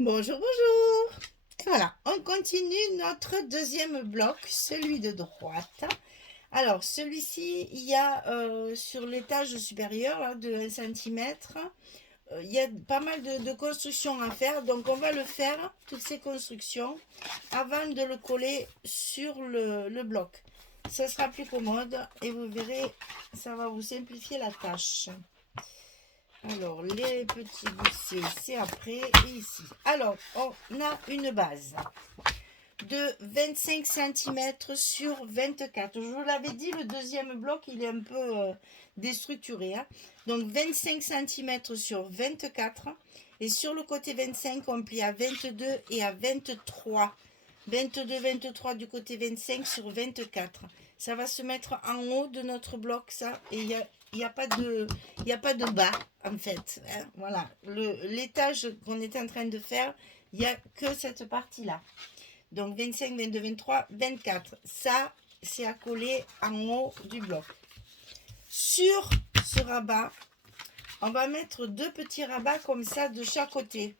Bonjour, bonjour. Et voilà, on continue notre deuxième bloc, celui de droite. Alors, celui-ci, il y a sur l'étage supérieur là, de 1 centimètre, il y a pas mal de constructions à faire. Donc, on va le faire, toutes ces constructions, avant de le coller sur le bloc. Ça sera plus commode et vous verrez, ça va vous simplifier la tâche. Alors, les petits gousset, c'est après et ici. Alors, on a une base de 25 centimètres sur 24. Je vous l'avais dit, le deuxième bloc, il est un peu déstructuré. Hein. Donc, 25 centimètres sur 24. Et sur le côté 25, on plie à 22 et à 23. 22, 23 du côté 25 sur 24. Ça va se mettre en haut de notre bloc, ça. Et il n'y a pas de bas, en fait. Hein. Voilà. L'étage qu'on est en train de faire, il n'y a que cette partie-là. Donc 25, 22, 23, 24. Ça, c'est à coller en haut du bloc. Sur ce rabat, on va mettre deux petits rabats comme ça de chaque côté.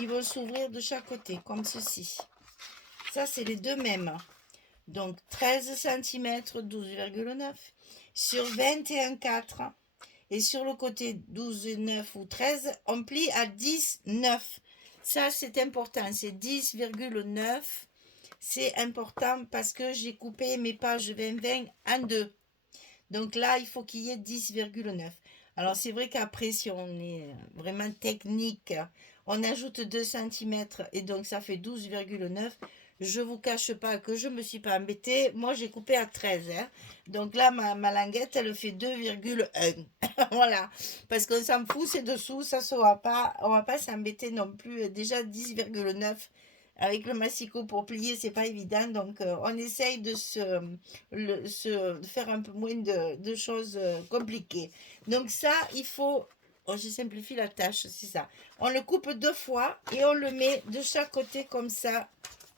Ils vont s'ouvrir de chaque côté, comme ceci. Ça, c'est les deux mêmes. Donc 13 cm, 12,9 sur 21,4. Et sur le côté 12,9 ou 13, on plie à 10,9. Ça, c'est important. C'est 10,9. C'est important parce que j'ai coupé mes pages 20-20 en deux. Donc là, il faut qu'il y ait 10,9. Alors, c'est vrai qu'après, si on est vraiment technique, on ajoute 2 cm et donc ça fait 12,9. Je ne vous cache pas que je ne me suis pas embêtée. Moi, j'ai coupé à 13. Hein. Donc là, ma languette, elle fait 2,1. Voilà. Parce qu'on s'en fout, c'est dessous, ça ne se voit pas. On ne va pas s'embêter non plus. Déjà 10,9 avec le massicot pour plier, c'est pas évident. Donc, on essaye de de faire un peu moins de choses compliquées. Donc, ça, il faut. Oh, je simplifie la tâche, c'est ça. On le coupe deux fois et on le met de chaque côté comme ça,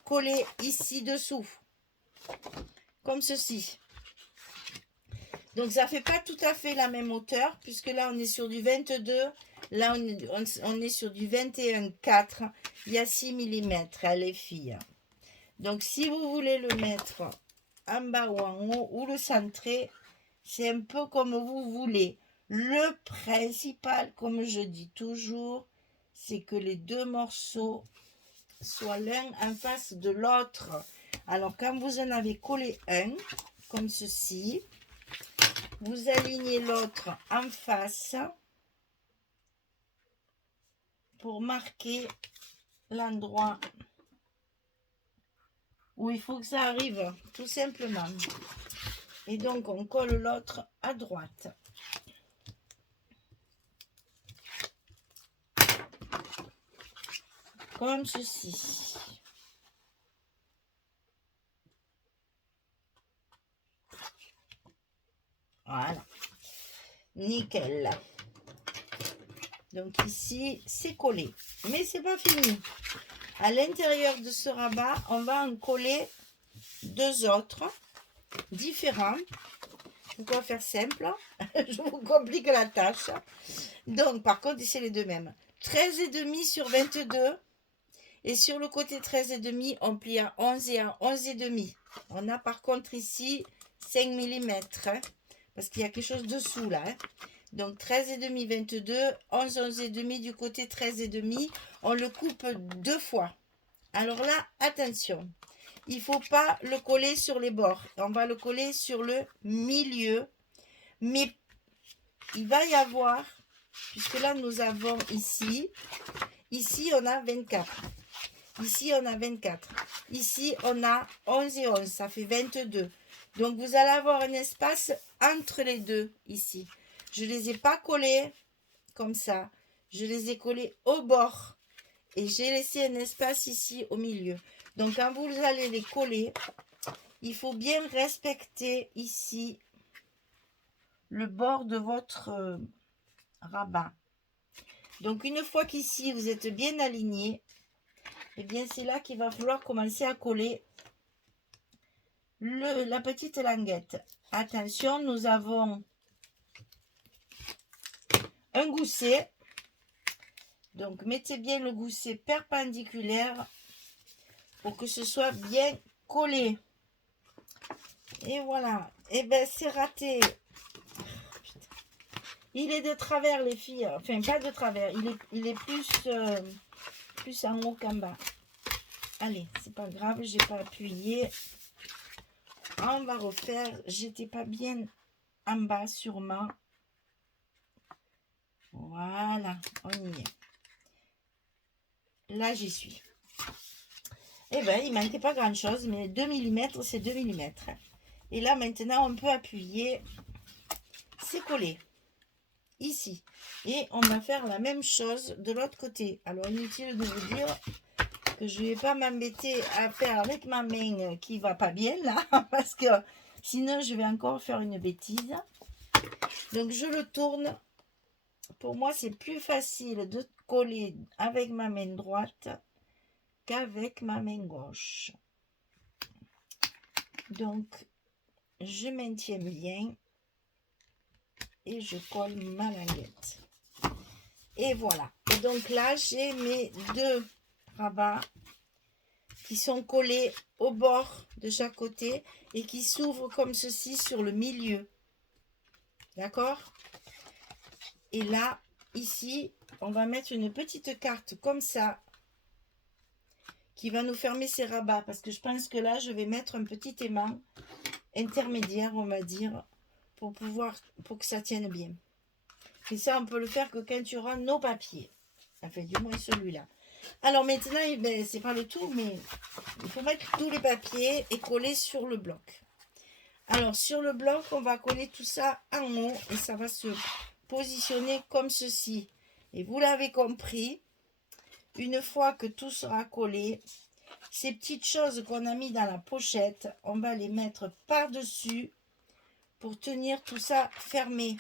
collé ici dessous. Comme ceci. Donc, ça fait pas tout à fait la même hauteur, puisque là, on est sur du 22. Là, on est sur du 21,4. Il y a 6 mm, les filles. Donc, si vous voulez le mettre en bas ou en haut, ou le centrer, c'est un peu comme vous voulez. Le principal, comme je dis toujours, c'est que les deux morceaux soient l'un en face de l'autre. Alors, quand vous en avez collé un, comme ceci, vous alignez l'autre en face pour marquer l'endroit où il faut que ça arrive, tout simplement. Et donc, on colle l'autre à droite. Comme ceci. Voilà. Nickel. Donc ici, c'est collé. Mais c'est pas fini. À l'intérieur de ce rabat, on va en coller deux autres différents. Pourquoi faire simple? Je vous complique la tâche. Donc, par contre, c'est les deux mêmes. 13,5 sur 22. Et sur le côté 13,5, on plie à 11 et à 11,5. On a par contre ici 5 mm. Hein, parce qu'il y a quelque chose dessous là. Hein. Donc 13,5, 22, 11, 11,5 du côté 13,5. On le coupe deux fois. Alors là, attention. Il ne faut pas le coller sur les bords. On va le coller sur le milieu. Mais il va y avoir, puisque là nous avons ici on a 24. Ici, on a 24. Ici, on a 11 et 11. Ça fait 22. Donc, vous allez avoir un espace entre les deux ici. Je ne les ai pas collés comme ça. Je les ai collés au bord. Et j'ai laissé un espace ici au milieu. Donc, quand vous allez les coller, il faut bien respecter ici le bord de votre rabat. Donc, une fois qu'ici, vous êtes bien aligné, et bien c'est là qu'il va falloir commencer à coller la petite languette. Attention, nous avons un gousset. Donc, mettez bien le gousset perpendiculaire pour que ce soit bien collé. Et voilà. Et bien, c'est raté. Il est de travers, les filles. Enfin, pas de travers. Il est plus en haut qu'en bas. Allez, c'est pas grave, j'ai pas appuyé. On va refaire. J'étais pas bien en bas, sûrement. Voilà, on y est. Là, j'y suis. Eh bien, il manquait pas grand-chose, mais 2 mm, c'est 2 mm. Et là, maintenant, on peut appuyer. C'est collé. Ici. Et on va faire la même chose de l'autre côté. Alors, inutile de vous dire que je ne vais pas m'embêter à faire avec ma main qui va pas bien, là, parce que sinon, je vais encore faire une bêtise. Donc, je le tourne. Pour moi, c'est plus facile de coller avec ma main droite qu'avec ma main gauche. Donc, je maintiens bien et je colle ma languette. Et voilà. Et donc là, j'ai mes 2 rabats qui sont collés au bord de chaque côté et qui s'ouvrent comme ceci sur le milieu. D'accord? Et là, ici, on va mettre une petite carte comme ça qui va nous fermer ces rabats, parce que je pense que là, je vais mettre un petit aimant intermédiaire, on va dire, pour que ça tienne bien. Et ça, on peut le faire que quand tu auras nos papiers. Enfin, du moins celui-là. Alors maintenant, ben, c'est pas le tout, mais il faut mettre tous les papiers et coller sur le bloc. Alors, sur le bloc, on va coller tout ça en haut et ça va se positionner comme ceci. Et vous l'avez compris, une fois que tout sera collé, ces petites choses qu'on a mis dans la pochette, on va les mettre par-dessus pour tenir tout ça fermé.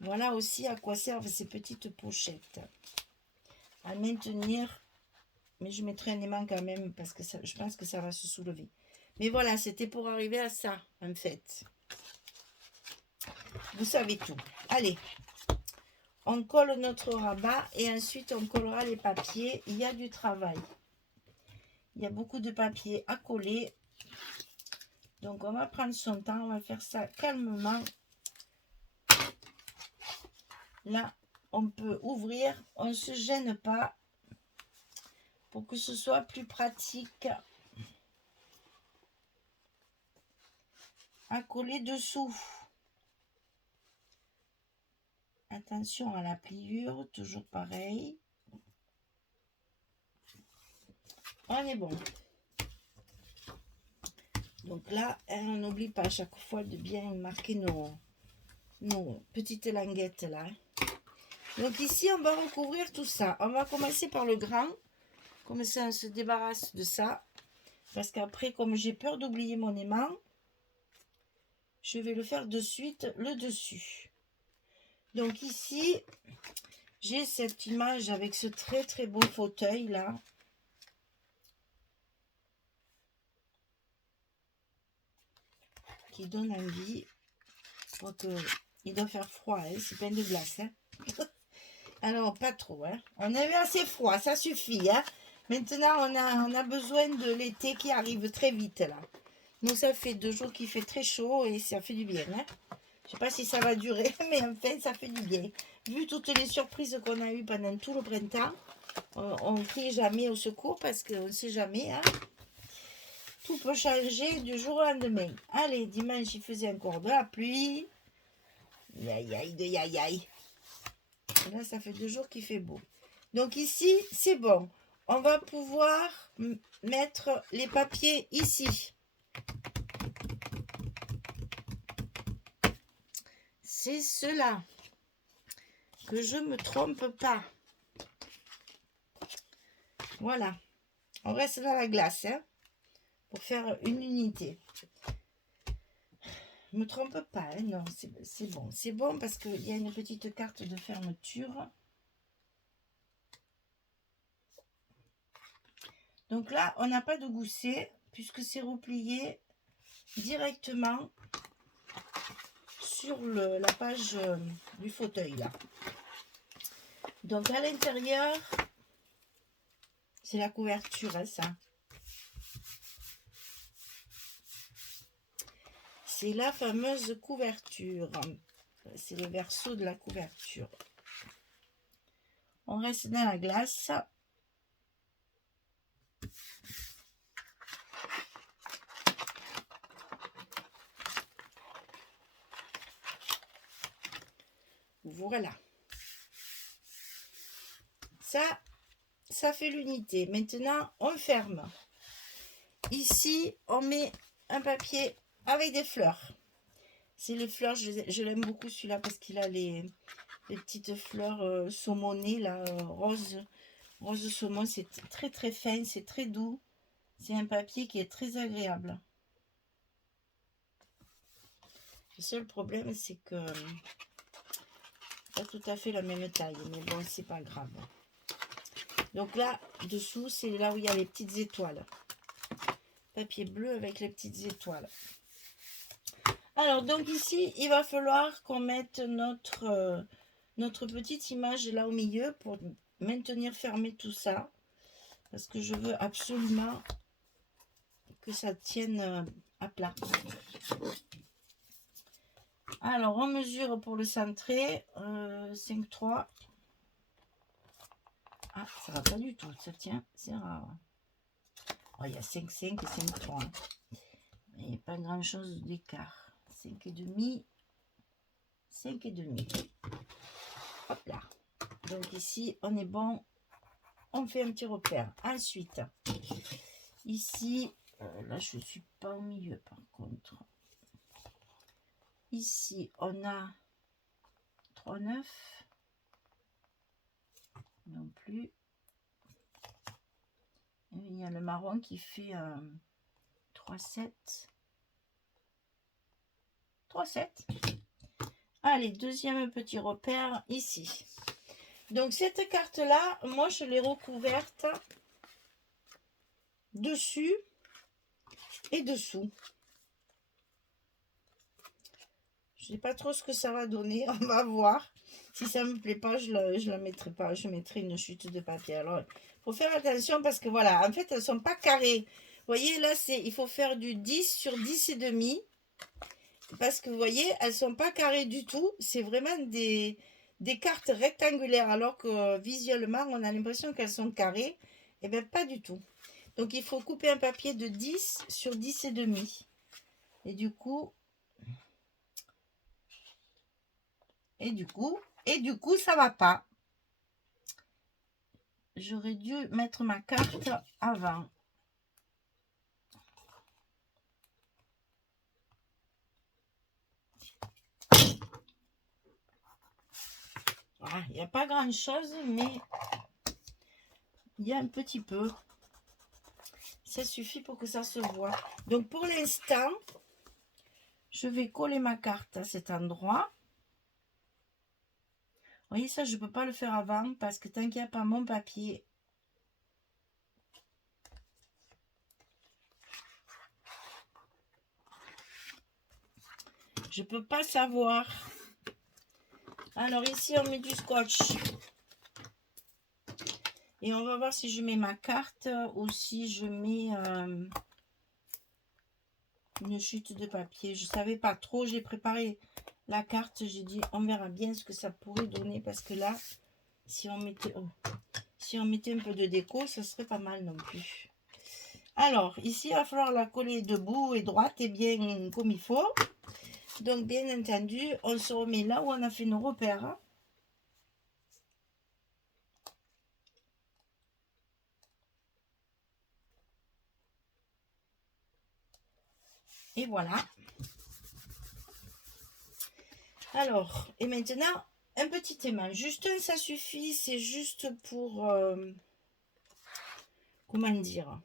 Voilà aussi à quoi servent ces petites pochettes. À maintenir, mais je mettrai un aimant quand même parce que ça, je pense que ça va se soulever. Mais voilà, c'était pour arriver à ça, en fait. Vous savez tout. Allez, on colle notre rabat et ensuite on collera les papiers. Il y a du travail. Il y a beaucoup de papier à coller. Donc on va prendre son temps, on va faire ça calmement. Là, on peut ouvrir, on ne se gêne pas pour que ce soit plus pratique à coller dessous. Attention à la pliure, toujours pareil. On est bon. Donc là, on n'oublie pas à chaque fois de bien marquer nos petites languettes là. Donc ici, on va recouvrir tout ça. On va commencer par le grand. Comme ça, on se débarrasse de ça. Parce qu'après, comme j'ai peur d'oublier mon aimant, je vais le faire de suite le dessus. Donc ici, j'ai cette image avec ce très très beau fauteuil là. Qui donne envie. Il doit faire froid, hein, c'est plein de glace. Hein. Alors, pas trop. Hein. On avait assez froid, ça suffit. Hein. Maintenant, on a besoin de l'été qui arrive très vite là. Nous, ça fait 2 jours qu'il fait très chaud et ça fait du bien. Hein. Je ne sais pas si ça va durer, mais enfin, ça fait du bien. Vu toutes les surprises qu'on a eues pendant tout le printemps, on ne crie jamais au secours parce qu'on ne sait jamais. Hein. Tout peut changer du jour au lendemain. Allez, dimanche, il faisait encore de la pluie. Aïe, aïe, aïe, aïe. Là, ça fait 2 jours qu'il fait beau. Donc ici, c'est bon. On va pouvoir mettre les papiers ici. C'est cela. Que je ne me trompe pas. Voilà. On reste dans la glace, hein, pour faire une unité. Je ne me trompe pas, hein, non, c'est bon. C'est bon parce qu'il y a une petite carte de fermeture. Donc là, on n'a pas de gousset puisque c'est replié directement sur la page du fauteuil là. Donc à l'intérieur, c'est la couverture, hein, ça. C'est la fameuse couverture. C'est le verso de la couverture. On reste dans la glace. Voilà. Ça fait l'unité. Maintenant, on ferme. Ici, on met un papier avec des fleurs. C'est les fleurs, je l'aime beaucoup celui-là parce qu'il a les petites fleurs saumonées, là, rose saumon. C'est très très fin, c'est très doux. C'est un papier qui est très agréable. Le seul problème, c'est que pas tout à fait la même taille, mais bon, c'est pas grave. Donc là, dessous, c'est là où il y a les petites étoiles. Papier bleu avec les petites étoiles. Alors, donc ici, il va falloir qu'on mette notre petite image là au milieu pour maintenir fermé tout ça. Parce que je veux absolument que ça tienne à plat. Alors, on mesure pour le centrer 5,3. Ah, ça va pas du tout, ça tient, c'est rare. Oh, il y a 5,5 et 5,3. Il n'y a pas grand chose d'écart. 5,5. 5,5. Hop là. Donc ici, on est bon. On fait un petit repère. Ensuite, ici, là, je ne suis pas au milieu par contre. Ici, on a 3,9. Non plus. Et il y a le marron qui fait 3,7. 3,7. Allez, deuxième petit repère ici. Donc cette carte là, moi je l'ai recouverte dessus et dessous. Je ne sais pas trop ce que ça va donner, on va voir. Si ça me plaît pas, je la mettrai pas, je mettrai une chute de papier. Alors, il faut faire attention parce que voilà, en fait, elles sont pas carrées. Vous voyez, là, il faut faire du 10 sur 10 et demi. Parce que vous voyez, elles sont pas carrées du tout. C'est vraiment des cartes rectangulaires, alors que visuellement, on a l'impression qu'elles sont carrées. Et bien, pas du tout. Donc, il faut couper un papier de 10 sur 10 et demi. Et du coup, ça va pas. J'aurais dû mettre ma carte avant. Voilà, il n'y a pas grand chose, mais il y a un petit peu. Ça suffit pour que ça se voit. Donc pour l'instant, je vais coller ma carte à cet endroit. Vous voyez, ça, je ne peux pas le faire avant parce que tant qu'il n'y a pas mon papier, je ne peux pas savoir. Alors ici, on met du scotch. Et on va voir si je mets ma carte ou si je mets une chute de papier. Je ne savais pas trop. J'ai préparé la carte. J'ai dit, on verra bien ce que ça pourrait donner. Parce que là, si on mettait un peu de déco, ça serait pas mal non plus. Alors, ici, il va falloir la coller debout et droite et bien comme il faut. Donc, bien entendu, on se remet là où on a fait nos repères. Et voilà. Alors, et maintenant, un petit aimant. Juste un, ça suffit. C'est juste pour... comment dire?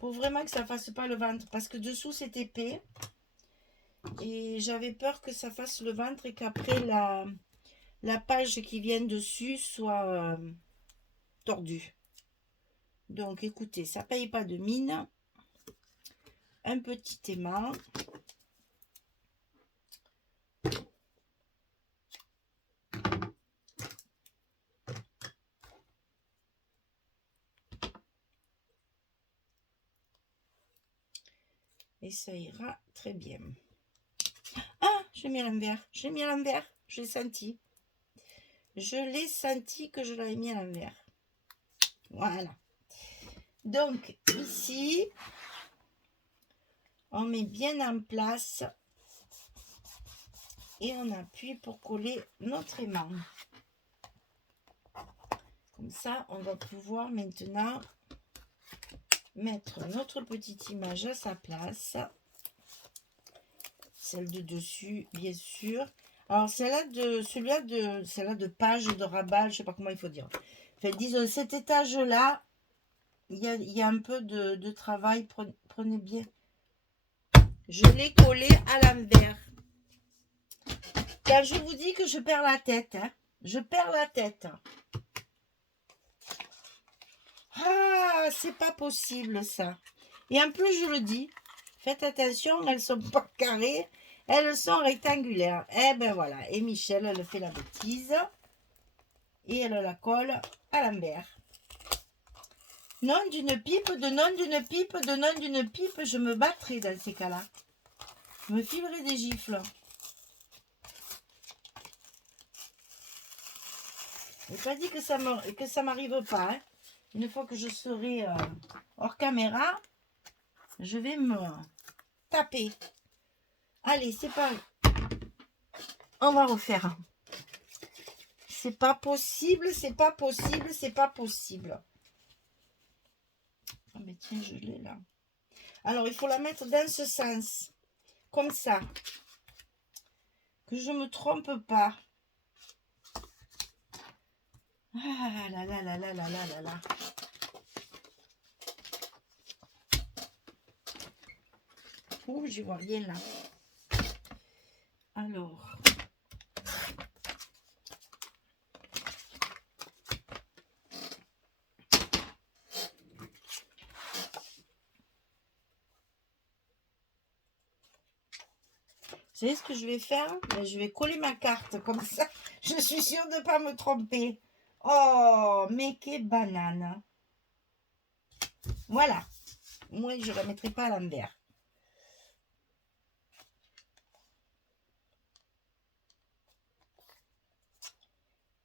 Pour vraiment que ça fasse pas le ventre. Parce que dessous, c'est épais. Et j'avais peur que ça fasse le ventre et qu'après, la page qui vient dessus soit tordue. Donc, écoutez, ça paye pas de mine. Un petit aimant. Et ça ira très bien. Ah, je l'ai mis à l'envers. Je l'ai mis à l'envers. Je l'ai senti. Je l'ai senti que je l'avais mis à l'envers. Voilà. Donc, ici, on met bien en place et on appuie pour coller notre aimant. Comme ça, on va pouvoir maintenant mettre notre petite image à sa place. Celle de dessus, bien sûr. Alors, celle-là de page, de rabat, je ne sais pas comment il faut dire. Enfin, disons, cet étage-là, il y a un peu de travail. Prenez bien. Je l'ai collé à l'envers. Quand je vous dis que je perds la tête, hein, je perds la tête. Ah, c'est pas possible ça. Et en plus, je le dis, faites attention, elles sont pas carrées, elles sont rectangulaires. Eh ben voilà, et Michel, elle fait la bêtise. Et elle la colle à l'envers. Non d'une pipe, de non d'une pipe, de non d'une pipe, je me battrai dans ces cas-là. Je me filerai des gifles. Je n'ai pas dit que ça m'arrive pas. Hein. Une fois que je serai hors caméra, je vais me taper. Allez, c'est pas... On va refaire. C'est pas possible, c'est pas possible, c'est pas possible. Ah mais tiens, je l'ai là. Alors, il faut la mettre dans ce sens. Comme ça. Que je me trompe pas. Ah là là là là là là là là. Ouh, je vois rien là. Alors. Vous savez ce que je vais faire? Ben, je vais coller ma carte comme ça. Je suis sûre de ne pas me tromper. Oh, mais quelle banane. Voilà. Moi, je ne la mettrai pas à l'envers.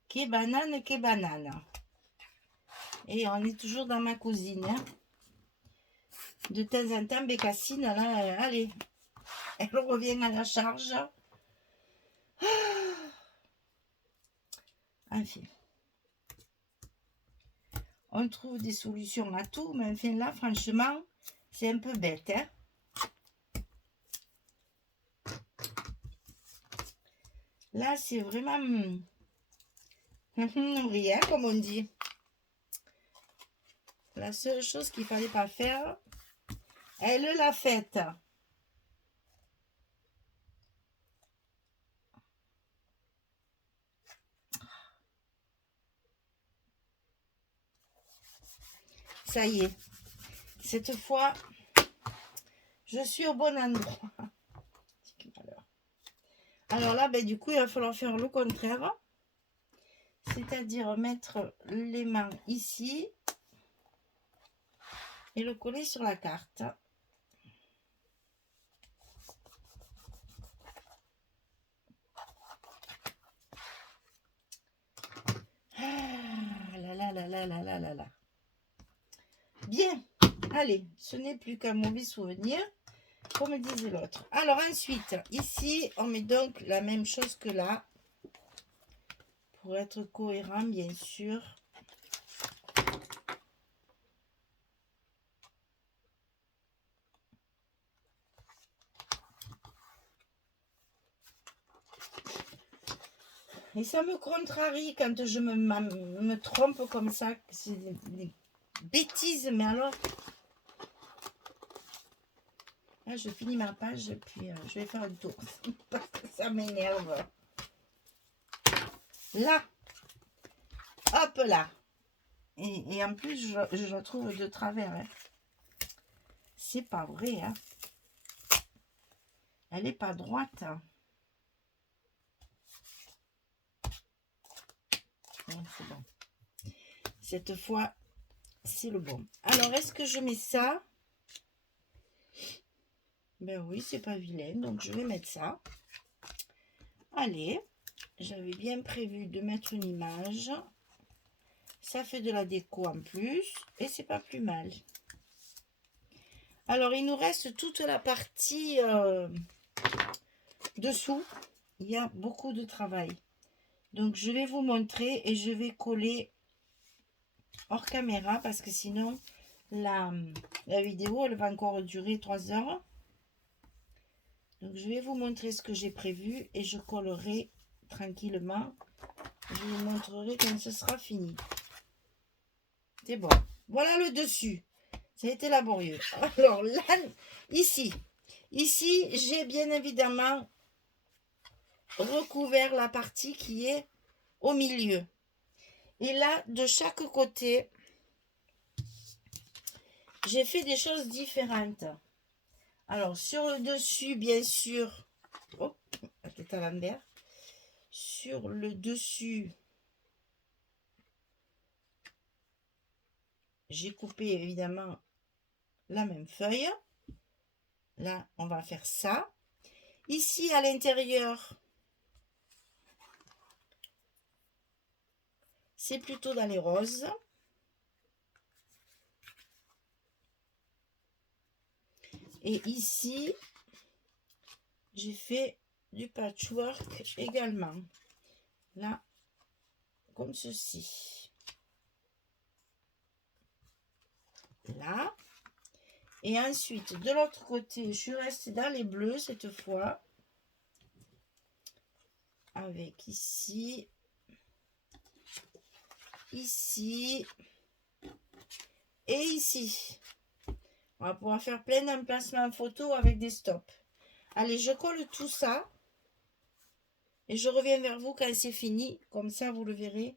Quelle banane, quelle banane. Et on est toujours dans ma cousine. Hein. De temps en temps, Bécassine, là, allez, elle revient à la charge. Enfin, on trouve des solutions à tout, mais enfin là, franchement, c'est un peu bête. Hein. Là, c'est vraiment rien, comme on dit. La seule chose qu'il fallait pas faire, elle l'a faite. Ça y est. Cette fois, je suis au bon endroit. Alors là, ben, du coup, il va falloir faire le contraire. C'est-à-dire mettre les mains ici et le coller sur la carte. Ah là là là là là là là là. Bien. Allez, ce n'est plus qu'un mauvais souvenir, comme disait l'autre. Alors ensuite, ici, on met donc la même chose que là. Pour être cohérent, bien sûr. Et ça me contrarie quand je me trompe comme ça. C'est des bêtises, mais alors... Là, je finis ma page, puis je vais faire un tour. Parce que ça m'énerve. Là. Hop là. Et en plus, je la trouve de travers. Hein. C'est pas vrai. Hein. Elle n'est pas droite. C'est bon. Cette fois, c'est le bon. Alors, est-ce que je mets ça? Ben oui, c'est pas vilain, donc je vais mettre ça. Allez, j'avais bien prévu de mettre une image. Ça fait de la déco en plus et c'est pas plus mal. Alors, il nous reste toute la partie dessous. Il y a beaucoup de travail. Donc, je vais vous montrer et je vais coller hors caméra parce que sinon, la vidéo, elle va encore durer 3 heures. Donc, je vais vous montrer ce que j'ai prévu et je collerai tranquillement. Je vous montrerai quand ce sera fini. C'est bon. Voilà le dessus. Ça a été laborieux. Alors là, ici, j'ai bien évidemment recouvert la partie qui est au milieu. Et là, de chaque côté, j'ai fait des choses différentes. Alors, sur le dessus, bien sûr, oh, c'est à l'envers. Sur le dessus, j'ai coupé évidemment la même feuille. Là, on va faire ça. Ici, à l'intérieur, c'est plutôt dans les roses. Et ici, j'ai fait du patchwork également. Là, comme ceci. Là. Et ensuite, de l'autre côté, je suis restée dans les bleus cette fois. Avec ici. Ici. Et ici. On va pouvoir faire plein d'emplacements photo avec des stops. Allez, je colle tout ça. Et je reviens vers vous quand c'est fini. Comme ça, vous le verrez.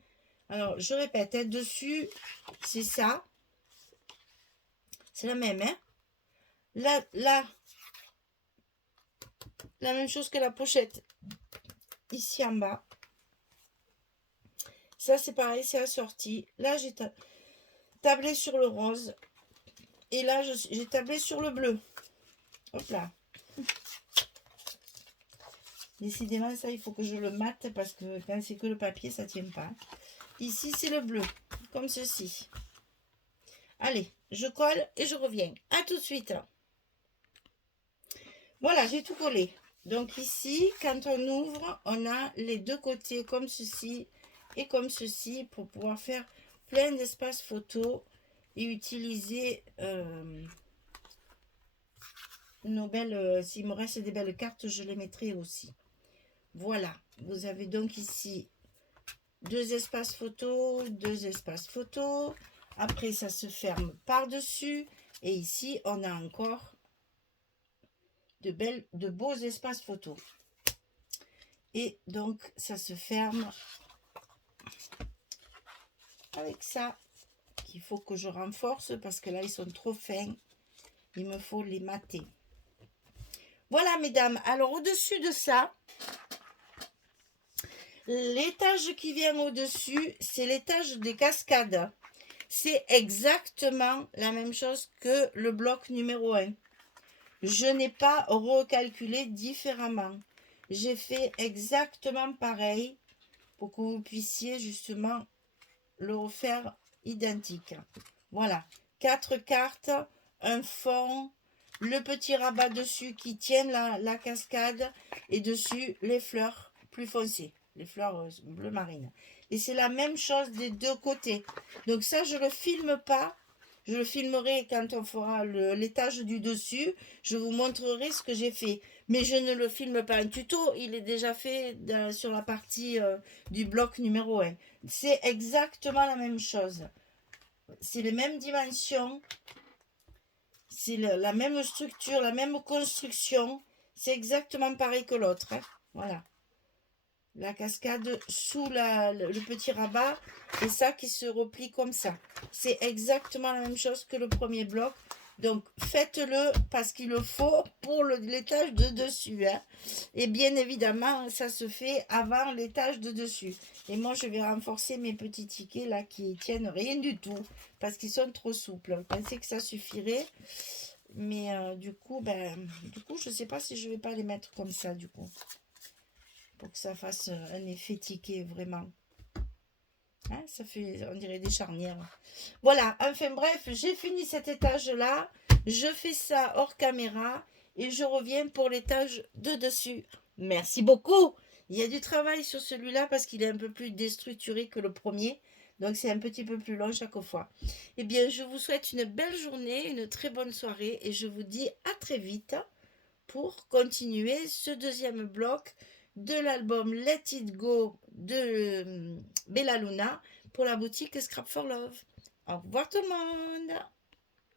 Alors, je répète, hein, dessus, c'est ça. C'est la même, hein. Là, la même chose que la pochette. Ici en bas. Ça, c'est pareil, c'est assorti. Là, j'ai tablé sur le rose. Et là, j'ai tablé sur le bleu. Hop là. Décidément, ça, il faut que je le mate parce que quand c'est que le papier, ça ne tient pas. Ici, c'est le bleu, comme ceci. Allez, je colle et je reviens. À tout de suite. Voilà, j'ai tout collé. Donc ici, quand on ouvre, on a les deux côtés comme ceci et comme ceci pour pouvoir faire plein d'espaces photo et utiliser nos belles... S'il me reste des belles cartes, je les mettrai aussi. Voilà, vous avez donc ici deux espaces photo, deux espaces photo. Après, ça se ferme par-dessus. Et ici, on a encore de beaux espaces photo. Et donc, ça se ferme avec ça, qu'il faut que je renforce parce que là, ils sont trop fins. Il me faut les mater. Voilà, mesdames. Alors, au-dessus de ça, l'étage qui vient au-dessus, c'est l'étage des cascades. C'est exactement la même chose que le bloc numéro 1. Je n'ai pas recalculé différemment. J'ai fait exactement pareil pour que vous puissiez justement le refaire identique. Voilà, 4 cartes, un fond, le petit rabat dessus qui tient la cascade et dessus les fleurs plus foncées, les fleurs bleu marine. Et c'est la même chose des deux côtés. Donc ça, je ne le filme pas. Je le filmerai quand on fera l'étage du dessus. Je vous montrerai ce que j'ai fait. Mais je ne le filme pas. Un tuto, il est déjà fait sur la partie du bloc numéro 1. C'est exactement la même chose. C'est les mêmes dimensions. C'est la même structure, la même construction. C'est exactement pareil que l'autre. Hein. Voilà. La cascade sous le petit rabat et ça qui se replie comme ça. C'est exactement la même chose que le premier bloc. Donc faites-le parce qu'il le faut pour l'étage de dessus. Hein. Et bien évidemment, ça se fait avant l'étage de dessus. Et moi, je vais renforcer mes petits tickets là qui tiennent rien du tout parce qu'ils sont trop souples. Je pensais que ça suffirait. Mais du coup, je sais pas si je vais pas les mettre comme ça, du coup. Pour que ça fasse un effet ticket, vraiment. Hein, ça fait, on dirait des charnières. Voilà, enfin bref, j'ai fini cet étage-là. Je fais ça hors caméra et je reviens pour l'étage de dessus. Merci beaucoup. Il y a du travail sur celui-là parce qu'il est un peu plus déstructuré que le premier. Donc c'est un petit peu plus long chaque fois. Eh bien, je vous souhaite une belle journée, une très bonne soirée et je vous dis à très vite pour continuer ce deuxième bloc de l'album Let It Go de Bella Luna pour la boutique Scrap for Love. Au revoir tout le monde!